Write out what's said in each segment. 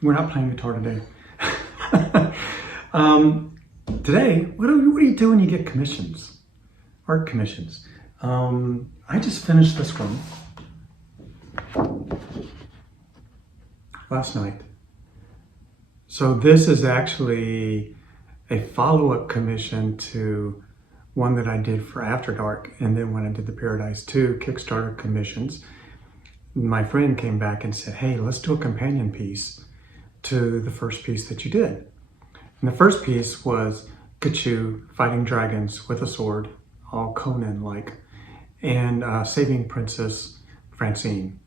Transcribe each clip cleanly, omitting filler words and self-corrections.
We're not playing guitar today. Today, what do you do when you get commissions? Art commissions. I just finished this one last night. So this is actually a follow-up commission to one that I did for After Dark, and then when I did the Paradise 2 Kickstarter commissions, my friend came back and said, hey, let's do a companion piece to the first piece that you did. And the first piece was Katchoo fighting dragons with a sword, all Conan-like, and saving Princess Francine.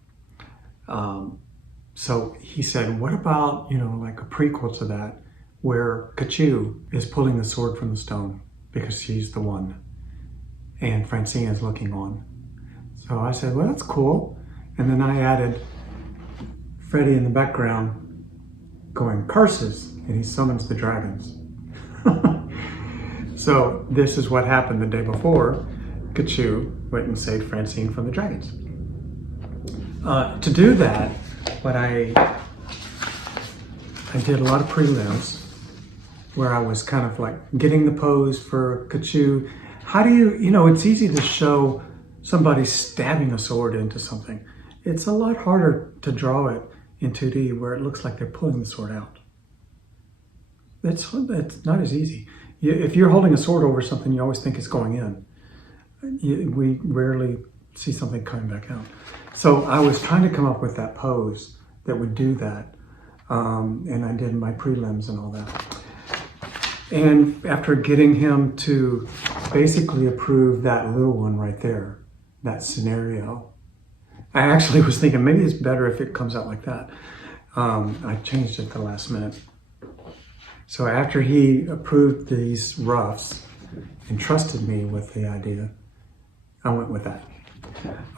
So he said, what about, like a prequel to that, where Katchoo is pulling the sword from the stone because she's the one, and Francine is looking on. So I said, well, that's cool. And then I added Freddy in the background going curses, and he summons the dragons. So this is what happened the day before. Katchoo went and saved Francine from the dragons. To do that, what I did a lot of prelims where I was kind of like getting the pose for Katchoo. How do you, it's easy to show somebody stabbing a sword into something. It's a lot harder to draw it in 2D where it looks like they're pulling the sword out. It's not as easy. If you're holding a sword over something, you always think it's going in. We rarely see something coming back out. So I was trying to come up with that pose that would do that. And I did my prelims and all that. And after getting him to basically approve that little one right there, that scenario, I actually was thinking maybe it's better if it comes out like that. I changed it at the last minute. So after he approved these roughs and trusted me with the idea, I went with that.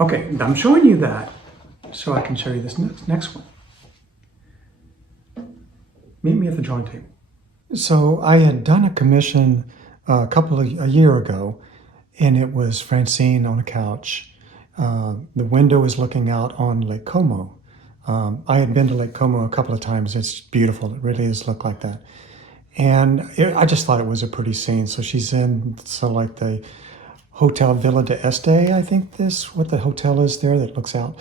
Okay, I'm showing you that so I can show you this next one. Meet me at the drawing table. So I had done a commission a year ago, and it was Francine on a couch. The window is looking out on Lake Como. I had been to Lake Como a couple of times. It's beautiful. It really does look like that. And I just thought it was a pretty scene. So she's in, like the Hotel Villa de Este, I think what the hotel is there that looks out.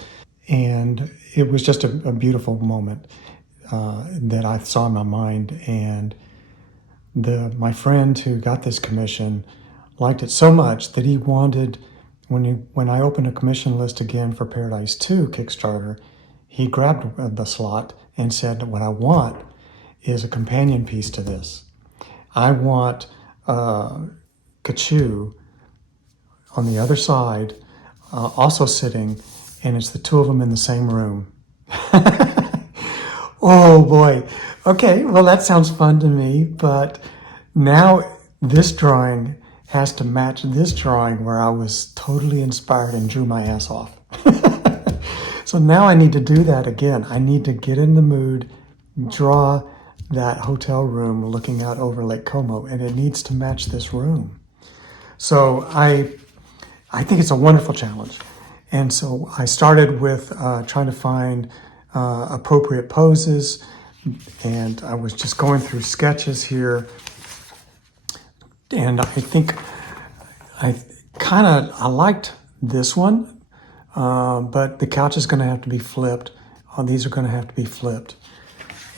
And it was just a beautiful moment that I saw in my mind. And my friend who got this commission liked it so much that he wanted, when I opened a commission list again for Paradise 2 Kickstarter, he grabbed the slot and said, what I want is a companion piece to this. I want Katchoo on the other side, also sitting, and it's the two of them in the same room. Oh boy. Okay, well that sounds fun to me, but now this drawing has to match this drawing where I was totally inspired and drew my ass off. So now I need to do that again. I need to get in the mood, draw that hotel room looking out over Lake Como, and it needs to match this room. So I think it's a wonderful challenge. And so I started with trying to find appropriate poses, and I was just going through sketches here. And I think I liked this one, but the couch is going to have to be flipped. These are going to have to be flipped.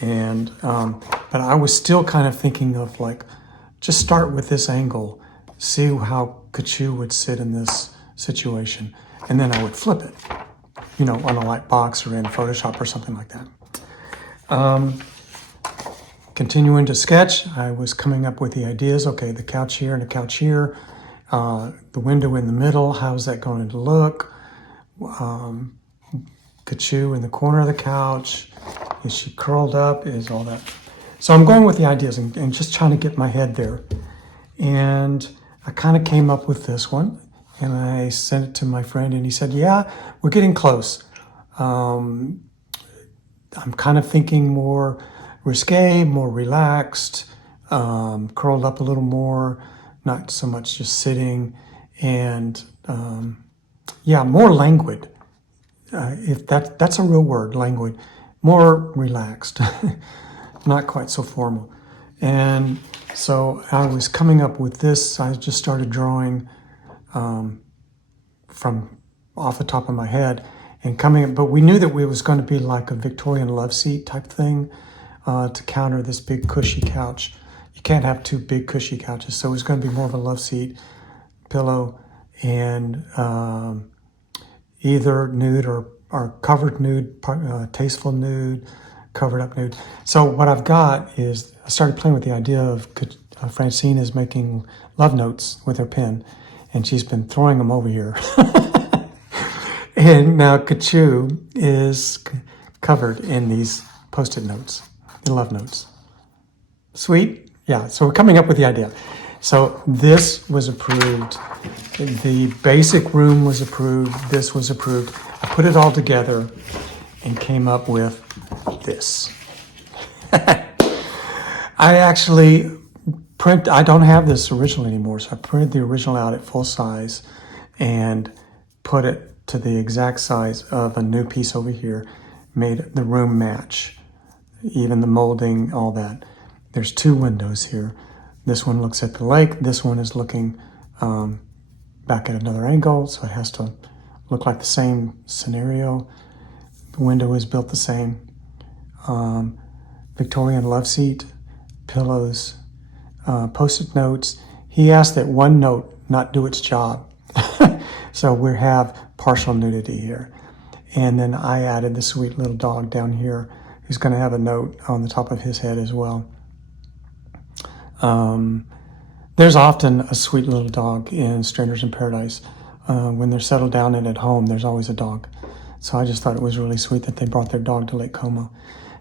And but I was still kind of thinking of like, just start with this angle, see how Katchoo would sit in this situation, and then I would flip it, on a light box or in Photoshop or something like that. Continuing to sketch, I was coming up with the ideas. Okay, the couch here and the couch here, the window in the middle, how's that going to look? Katchoo in the corner of the couch, is she curled up, is all that. So I'm going with the ideas and just trying to get my head there. And I kind of came up with this one, and I sent it to my friend, and he said, yeah, we're getting close. I'm kind of thinking more risque, more relaxed, curled up a little more, not so much just sitting, and more languid. If that's a real word, languid, more relaxed, not quite so formal. And so I was coming up with this. I just started drawing from off the top of my head and coming, but we knew that it was going to be like a Victorian love seat type thing to counter this big cushy couch. You can't have two big cushy couches, so it was going to be more of a love seat, pillow, and either nude or covered nude, tasteful nude, covered up nude. So what I've got is I started playing with the idea of Francine is making love notes with her pen, and she's been throwing them over here. And now Katchoo is covered in these post-it notes, the love notes. Sweet? Yeah, so we're coming up with the idea. So this was approved. The basic room was approved. This was approved. I put it all together and came up with this. I actually I don't have this original anymore, so I printed the original out at full size and put it to the exact size of a new piece over here, made the room match, even the molding, all that. There's two windows here. This one looks at the lake. This one is looking back at another angle, so it has to look like the same scenario. The window is built the same. Victorian love seat, pillows, post-it notes. He asked that one note not do its job. So we have partial nudity here. And then I added the sweet little dog down here who's going to have a note on the top of his head as well. There's often a sweet little dog in Strangers in Paradise. When they're settled down and at home, there's always a dog. So I just thought it was really sweet that they brought their dog to Lake Como.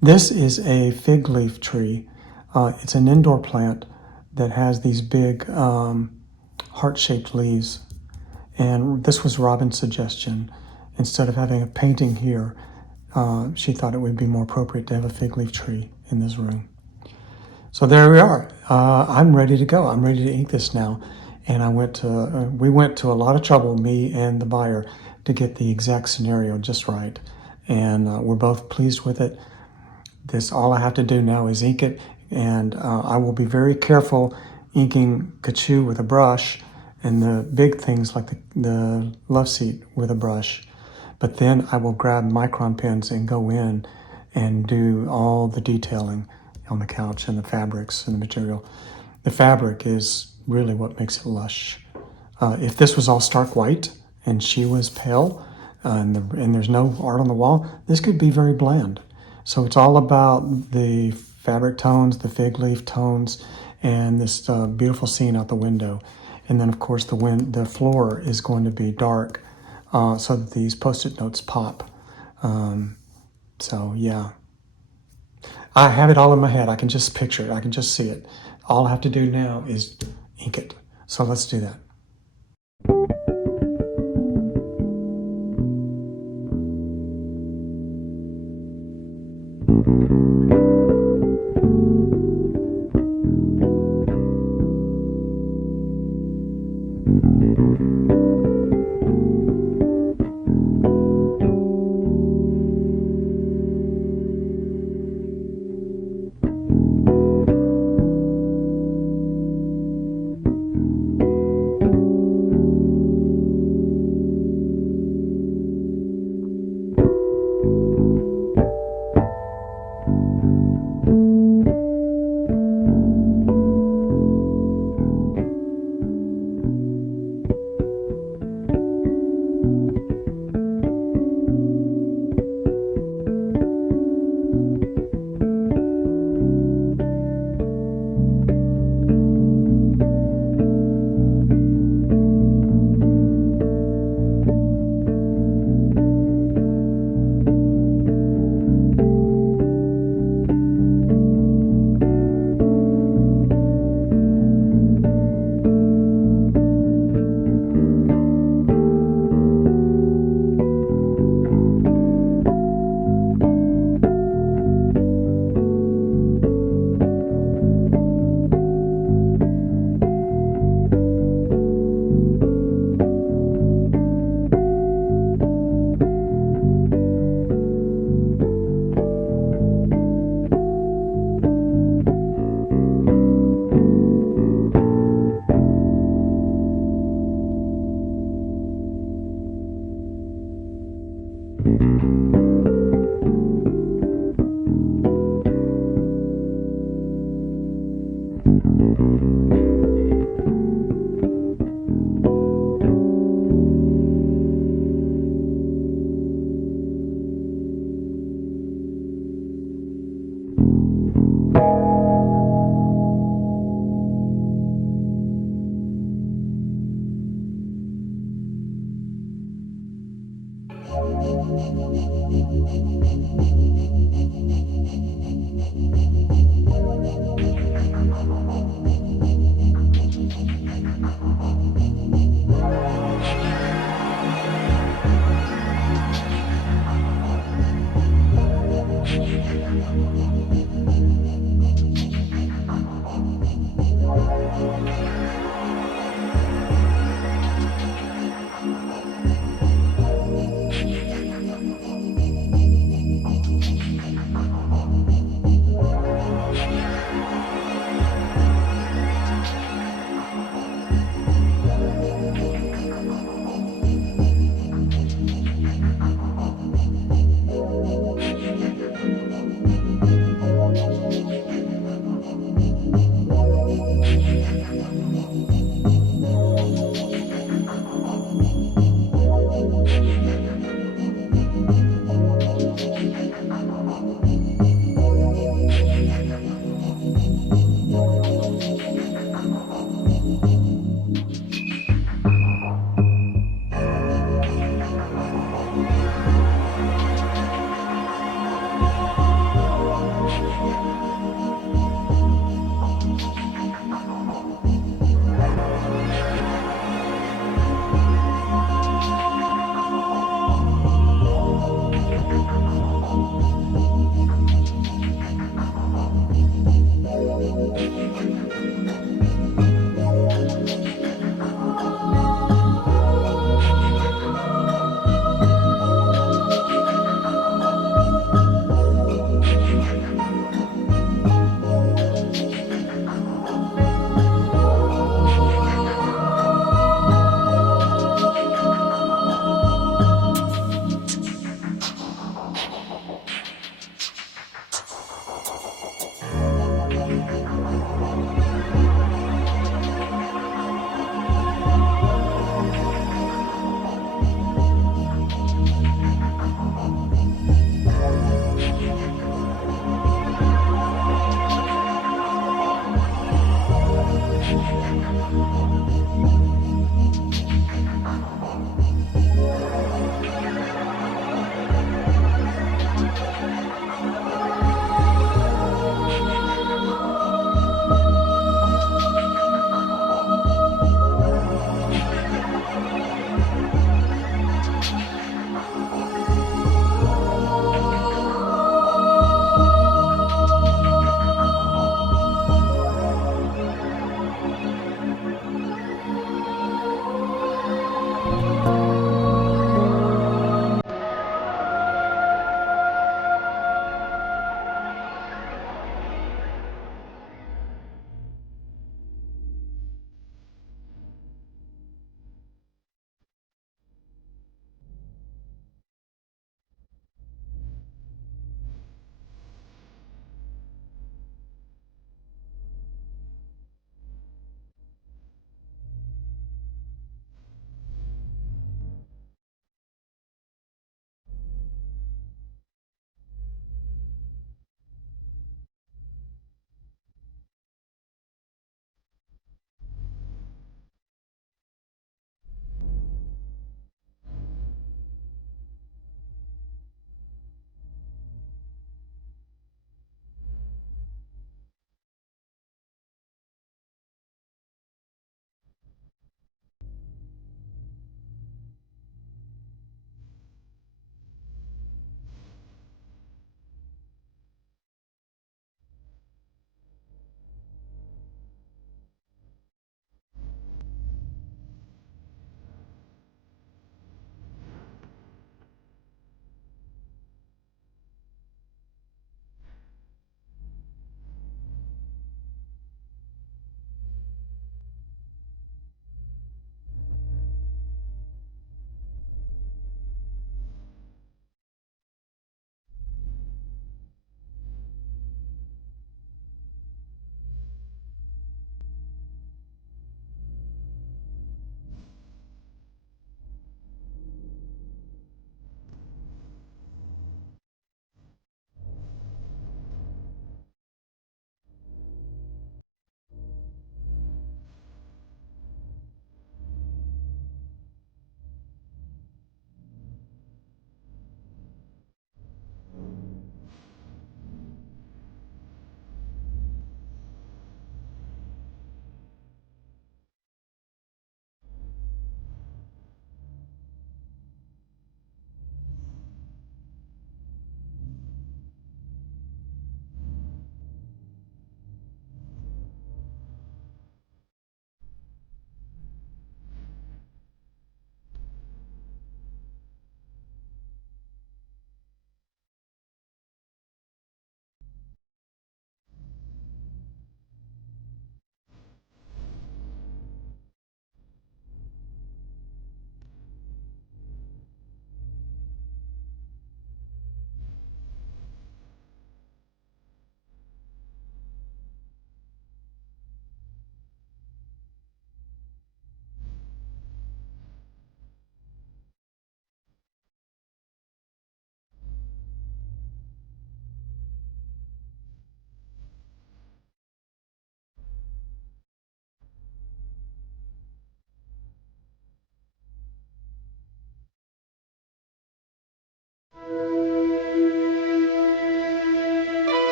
This is a fig leaf tree. It's an indoor plant that has these big heart-shaped leaves. And this was Robin's suggestion. Instead of having a painting here, she thought it would be more appropriate to have a fig leaf tree in this room. So there we are. I'm ready to go. I'm ready to ink this now. And we went to a lot of trouble, me and the buyer, to get the exact scenario just right. And we're both pleased with it. All I have to do now is ink it. And I will be very careful inking Katchoo with a brush and the big things like the love seat with a brush. But then I will grab micron pens and go in and do all the detailing on the couch and the fabrics and the material. The fabric is really what makes it lush. If this was all stark white and she was pale and there's no art on the wall, this could be very bland. So it's all about the fabric tones, the fig leaf tones, and this beautiful scene out the window. And then of course the floor is going to be dark so that these post-it notes pop. So yeah. I have it all in my head. I can just picture it. I can just see it. All I have to do now is ink it. So let's do that.